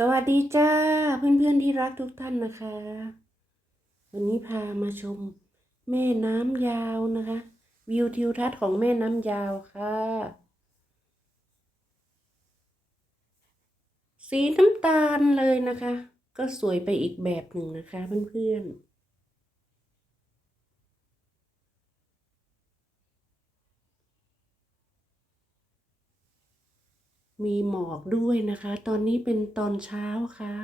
สวัสดีจ้าเพื่อนๆที่รักทุกท่านนะคะ วันนี้พามาชมแม่น้ำยาวนะคะ วิวทิวทัศน์ของแม่น้ำยาวค่ะ สีน้ำตาลเลยนะคะ ก็สวยไปอีกแบบหนึ่งนะคะเพื่อนๆ มีหมอกด้วยนะคะ ตอนนี้เป็นตอนเช้าค่ะ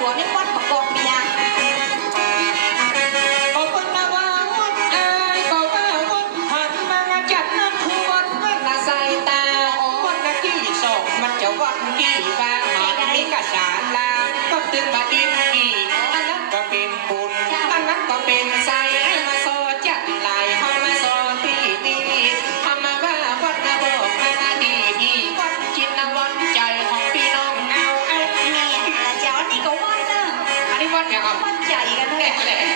ตัวในวันประกอบเบีย 笑一个对不对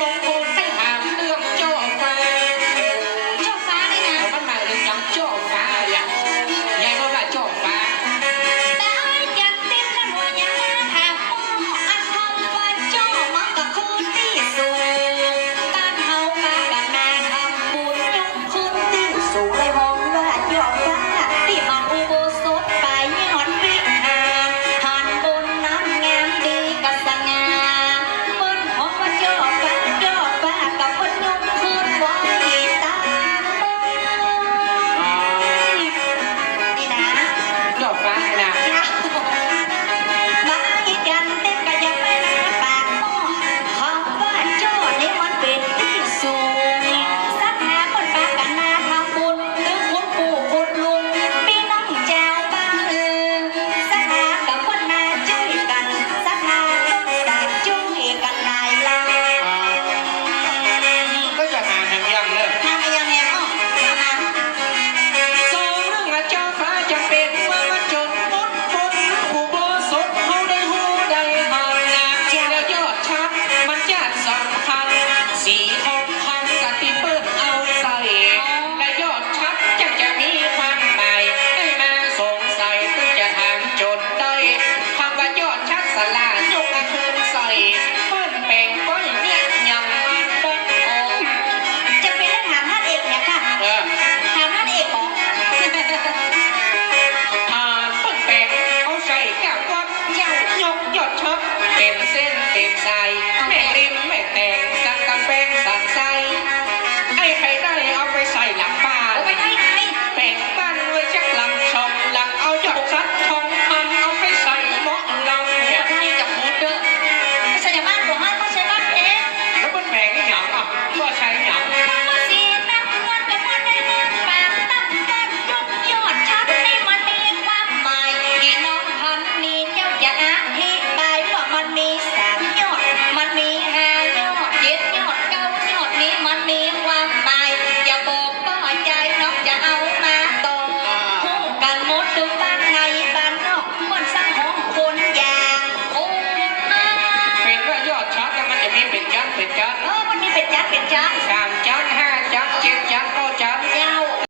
long 好辣